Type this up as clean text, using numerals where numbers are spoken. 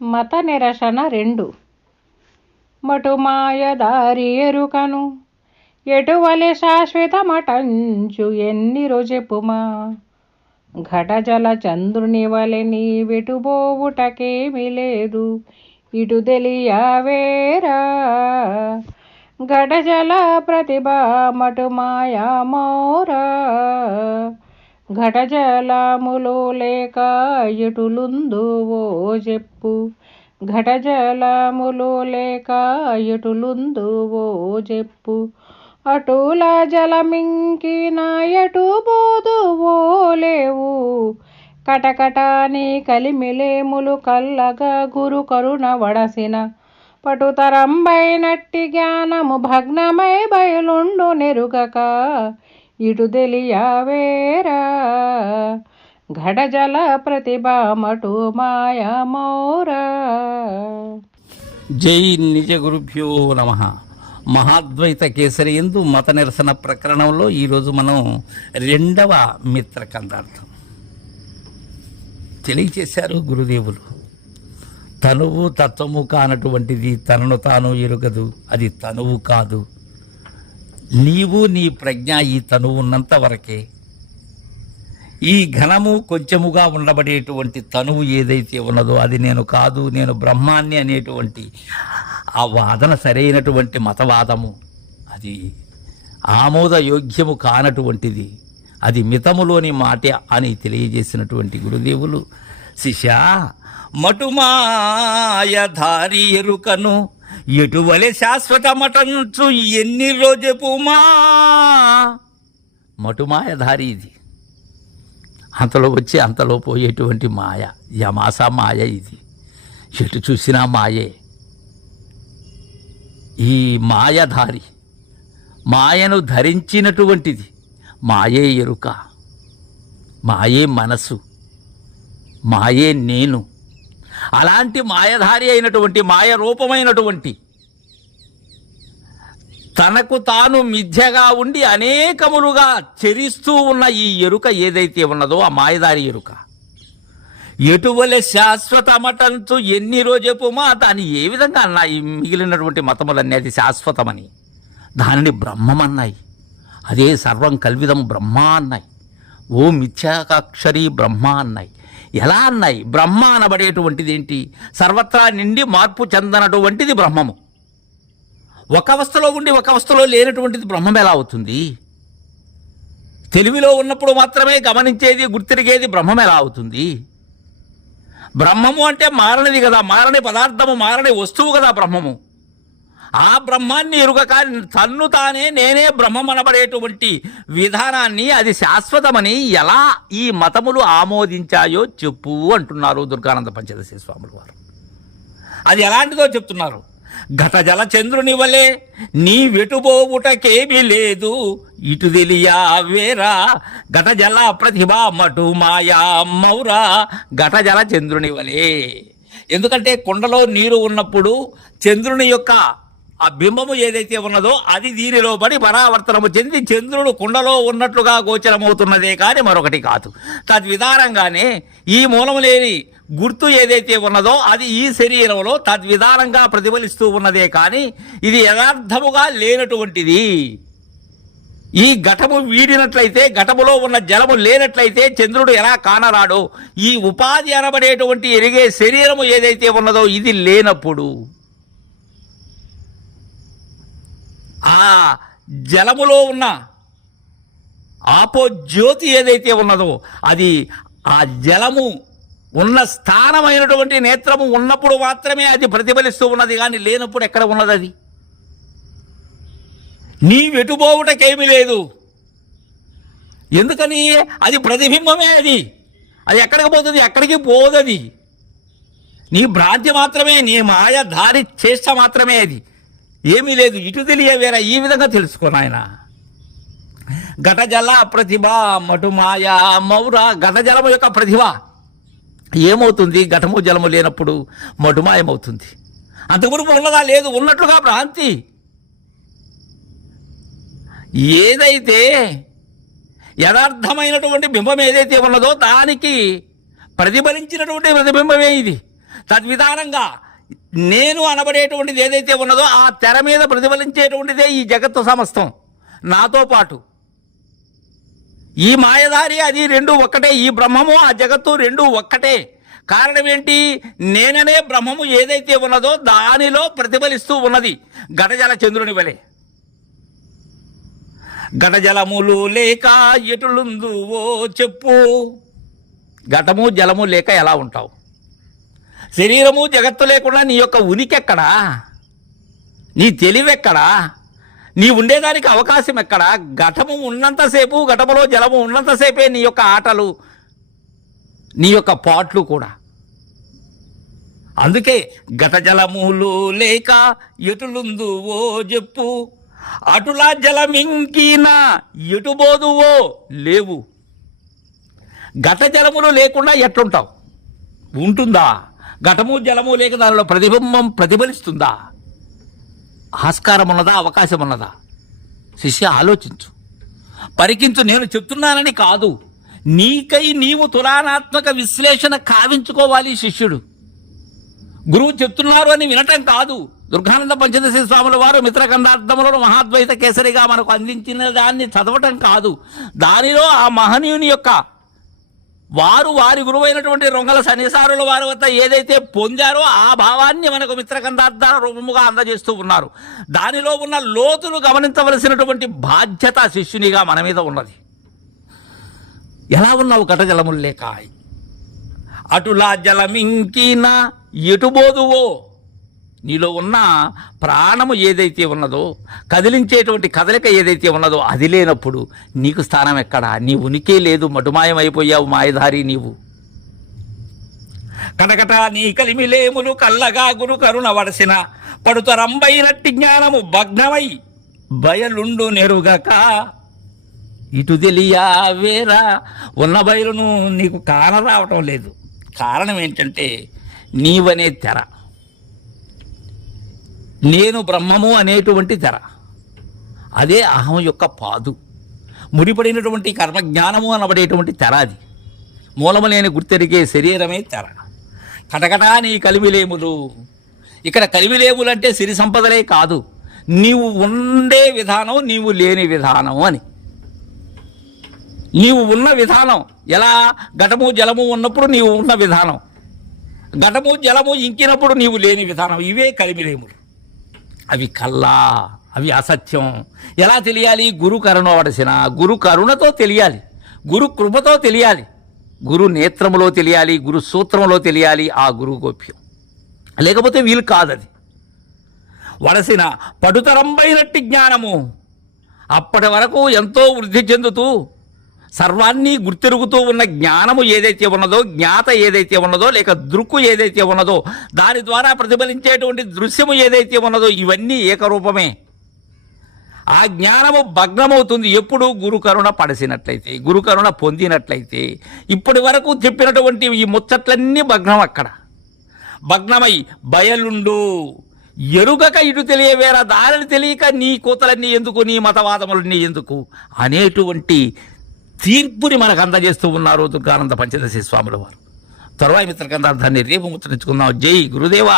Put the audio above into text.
మత నిరసన 2. మటు మాయదారి ఎరుకను ఎటువలె శాశ్వతమటంచు ఎన్నిరో చెప్పుమా. ఘటజల చంద్రుని వలె నీ వెటుబోవుటకేమి లేదు ఇటు తెలియవేరా. ఘటజల ప్రతిభ మటు మాయా మోరా. ఘటజలములో లేక ఎటులుందువో చెప్పు. ఘటజలములో లేక ఎటులుందువో చెప్పు. అటుల జలమింకిన ఎటు బోదువో లేవు. కటకటాని కలిమిలేములు కల్లగా గురు కరుణ వడసిన పటుతరంబైనట్టి జ్ఞానము భగ్నమై బయలుండు నెరుగక ఇటు తెలియవేరా. ఘటజల ప్రతిభ మటు మాయా మోరా. జై నిజ గురుభ్యో నమః. మహాద్వైత కేసరి యందు మత నిరసన ప్రకరణంలో ఈరోజు మనం 2వ మిత్రకందార్థం తెలియచేశారు గురుదేవులు. తనువు తత్వము కానటువంటిది తనను తాను ఎరుగదు, అది తనువు కాదు. నీవు నీ ప్రజ్ఞ ఈ తనువు ఉన్నంత వరకే. ఈ ఘనము కొంచెముగా ఉండబడేటువంటి తనువు ఏదైతే ఉన్నదో అది నేను కాదు, నేను బ్రహ్మాన్ని అనేటువంటి ఆ వాదన సరైనటువంటి మతవాదము, అది ఆమోదయోగ్యము కానటువంటిది, అది మితములోని మాట అని తెలియజేసినటువంటి గురుదేవులు, శిష్యా మటుమాయధారి ఎరుకను ఎటువలె శాశ్వతమటంచు ఎన్ని రోజుమా. మటుమాయధారి ఇది, అంతలో వచ్చి అంతలో పోయేటువంటి మాయ, యమాస మాయ ఇది. ఎటు చూసినా మాయే. ఈ మాయధారి, మాయను ధరించినటువంటిది, మాయే ఎరుక, మాయే మనసు, మాయే నేను. అలాంటి మాయధారి అయినటువంటి మాయ రూపమైనటువంటి తనకు తాను మిథ్యగా ఉండి అనేకములుగా చెరిస్తూ ఉన్న ఈ ఎరుక ఏదైతే ఉన్నదో ఆ మాయదారి ఎరుక ఎటువలె శాశ్వతమటంచు ఎన్ని రోజుమా. దాన్ని ఏ విధంగా అన్నాయి మిగిలినటువంటి మతములన్నీ అది శాశ్వతమని, దానిని బ్రహ్మమన్నాయి. అదే సర్వం కల్విదం బ్రహ్మ అన్నాయి. ఓ మిథ్యాకాక్షరి బ్రహ్మ అన్నాయి. ఎలా అన్నాయి? బ్రహ్మ అనబడేటువంటిది ఏంటి? సర్వత్రా నిండి మార్పు చెందనటువంటిది బ్రహ్మము. ఒక అవస్థలో ఉండి ఒక అవస్థలో లేనటువంటిది బ్రహ్మం ఎలా అవుతుంది? తెలివిలో ఉన్నప్పుడు మాత్రమే గమనించేది గుర్తిరిగేది బ్రహ్మం ఎలా అవుతుంది? బ్రహ్మము అంటే మారనిది కదా, మారని పదార్థము, మారని వస్తువు కదా బ్రహ్మము. ఆ బ్రహ్మాన్ని ఎరుగక తన్ను తానే నేనే బ్రహ్మం అనబడేటువంటి విధానాన్ని అది శాశ్వతమని ఎలా ఈ మతములు ఆమోదించాయో చెప్పు అంటున్నారు దుర్గానంద పంచదశి స్వాములు వారు. అది ఎలాంటిదో చెప్తున్నారు. ఘటజల చంద్రుని వలె నీ వెటుబోవుటకేమీ లేదు ఇటు తెలియవేరా. ఘటజల ప్రతిభ మటు మాయా మౌరా. ఘటజల చంద్రుని వలె, ఎందుకంటే కుండలో నీరు ఉన్నప్పుడు చంద్రుని యొక్క ఆ బింబము ఏదైతే ఉన్నదో అది దీనిలో పడి పరావర్తనము చెంది చంద్రుడు కుండలో ఉన్నట్లుగా గోచరమవుతున్నదే కానీ మరొకటి కాదు. తద్విధానంగానే ఈ మూలము లేని గుర్తు ఏదైతే ఉన్నదో అది ఈ శరీరంలో తద్విధానంగా ప్రతిఫలిస్తూ ఉన్నదే కానీ ఇది యథార్థముగా లేనటువంటిది. ఈ ఘటము వీడినట్లయితే, ఘటములో ఉన్న జలము లేనట్లయితే చంద్రుడు ఎలా కానరాడో, ఈ ఉపాధి అనబడేటువంటి ఎరిగే శరీరము ఏదైతే ఉన్నదో ఇది లేనప్పుడు ఆ జలములో ఉన్న ఆపోజ్యోతి ఏదైతే ఉన్నదో అది ఆ జలము ఉన్న స్థానమైనటువంటి నేత్రము ఉన్నప్పుడు మాత్రమే అది ప్రతిఫలిస్తూ ఉన్నది, కానీ లేనప్పుడు ఎక్కడ ఉన్నది? అది నీ వెటుబోవుటకేమీ లేదు. ఎందుకని? అది ప్రతిబింబమే. అది ఎక్కడికి పోతుంది? ఎక్కడికి పోదది. నీ భ్రాంతి మాత్రమే, నీ మాయ దారి చేష్ట మాత్రమే. అది ఏమీ లేదు. ఇటు తెలియవేరా. ఈ విధంగా తెలుసుకోను ఆయన. ఘటజల ప్రతిభ మటు మాయా మౌరా. ఘటజలము యొక్క ప్రతిభ ఏమవుతుంది? ఘటము జలము లేనప్పుడు మటుమాయమవుతుంది. అంతకుమునుపు ఉన్నదా? లేదు. ఉన్నట్లుగా భ్రాంతి. ఏదైతే యథార్థమైనటువంటి బింబం ఏదైతే ఉన్నదో దానికి ప్రతిఫలించినటువంటి ప్రతిబింబమే ఇది. తద్విధానంగా నేను అనబడేటువంటిది ఏదైతే ఉన్నదో ఆ తెర మీద ప్రతిఫలించేటువంటిదే ఈ జగత్తు సమస్తం నాతో పాటు. ఈ మాయదారి అది రెండు ఒక్కటే, ఈ బ్రహ్మము ఆ జగత్తు రెండు ఒక్కటే. కారణం ఏంటి? నేననే బ్రహ్మము ఏదైతే ఉన్నదో దానిలో ప్రతిఫలిస్తూ ఉన్నది ఘటజల చంద్రుని వలె. ఘటజలములు లేక ఎటులుందువో చెప్పు. ఘటము జలము లేక ఎలా ఉంటావు? శరీరము జగత్తు లేకుండా నీ యొక్క ఉనికి ఎక్కడా? నీ తెలివెక్కడా? నీ ఉండేదానికి అవకాశం ఎక్కడా? ఘటము ఉన్నంతసేపు, ఘటములో జలము ఉన్నంతసేపే నీ యొక్క ఆటలు, నీ యొక్క పాటలు కూడా. అందుకే ఘటజలములు లేక ఎటులుందువో చెప్పు, అటులా జలమింకినా ఎటుబోదువో లేవు. ఘట జలములు లేకుండా ఎట్లుంటావు? ఉంటుందా? ఘటము జలము లేక దానిలో ప్రతిబింబం ప్రతిఫలిస్తుందా? ఆస్కారం ఉన్నదా? అవకాశం ఉన్నదా? శిష్య ఆలోచించు, పరికించు. నేను చెప్తున్నానని కాదు, నీకై నీవు తులనాత్మక విశ్లేషణ కావించుకోవాలి శిష్యుడు. గురువు చెప్తున్నారు అని వినటం కాదు. దుర్గానంద పంచదశి స్వాముల వారు మిత్రకందార్థములను మహాద్వైత కేసరిగా మనకు అందించిన దాన్ని చదవటం కాదు, దానిలో ఆ మహనీయుని యొక్క వారి గురువైనటువంటి రొంగల శనిసారుల వారి వద్ద ఏదైతే పొందారో ఆ భావాన్ని మనకు మిత్రకందార్థ రూపముగా అందజేస్తూ ఉన్నారు. దానిలో ఉన్న లోతులు గమనించవలసినటువంటి బాధ్యత శిష్యునిగా మన మీద ఉన్నది. ఎలా ఉన్నావు ఘటజలములు లేక? అటులా జలమింకినా ఎటుబోదువో. నీలో ఉన్న ప్రాణము ఏదైతే ఉన్నదో, కదిలించేటువంటి కదలిక ఏదైతే ఉన్నదో అది లేనప్పుడు నీకు స్థానం ఎక్కడా? నీ ఉనికే లేదు, మటుమాయమైపోయావు మాయధారి నీవు. కటకట నీ కలిమిలేములు కల్లగా గురు కరుణ వడసిన పడుతరంబైనట్టి జ్ఞానము భగ్నమై బయలుండు నెరుగక ఇటు తెలియా వేరా. ఉన్న బయలును నీకు కానరావటం లేదు. కారణం ఏంటంటే నీవనే తెర, నేను బ్రహ్మము అనేటువంటి తెర, అదే అహం యొక్క పాదు, ముడిపడినటువంటి కర్మజ్ఞానము అనబడేటువంటి తెర. అది మూలము లేని గుర్తెరిగే శరీరమే తెర. కటకటా నీ కలిమిలేములు. ఇక్కడ కలిమిలేములు అంటే సిరి సంపదలే కాదు, నీవు ఉండే విధానం, నీవు లేని విధానం అని. నీవు ఉన్న విధానం ఎలా? ఘటము జలము ఉన్నప్పుడు నీవు ఉన్న విధానం, ఘటము జలము ఇంకినప్పుడు నీవు లేని విధానం. ఇవే కలిమిలేములు. అవి కల్లా, అవి అసత్యం. ఎలా తెలియాలి? గురు కరుణ వడసిన, గురు కరుణతో తెలియాలి, గురు కృపతో తెలియాలి, గురు నేత్రములో తెలియాలి, గురు సూత్రములో తెలియాలి ఆ గురు గోప్యం. లేకపోతే వీలు కాదది. వడసిన పడుతరంబైనట్టి జ్ఞానము. అప్పటి వరకు ఎంతో వృద్ధి చెందుతూ సర్వాన్ని గుర్తెరుగుతూ ఉన్న జ్ఞానము ఏదైతే ఉన్నదో, జ్ఞాత ఏదైతే ఉన్నదో, లేక దృక్కు ఏదైతే ఉన్నదో, దాని ద్వారా ప్రతిఫలించేటువంటి దృశ్యము ఏదైతే ఉన్నదో, ఇవన్నీ ఏకరూపమే. ఆ జ్ఞానము భగ్నమవుతుంది ఎప్పుడు? గురుకరుణ పడసినట్లయితే, గురుకరుణ పొందినట్లయితే. ఇప్పటి వరకు చెప్పినటువంటి ఈ ముచ్చట్లన్నీ భగ్నం. అక్కడ భగ్నమై బయలుండు ఎరుగక ఇటు తెలియవేరా. దారిని తెలియక నీ కూతలన్నీ ఎందుకు, నీ మతవాదములన్నీ ఎందుకు అనేటువంటి తీర్పుని మనకు అందజేస్తూ ఉన్నారు దుర్గానంద పంచదశి స్వాముల వారు. తరువాయి మిత్రకందార్థాన్ని రేపు ముచ్చరించుకుందాం. జై గురుదేవా.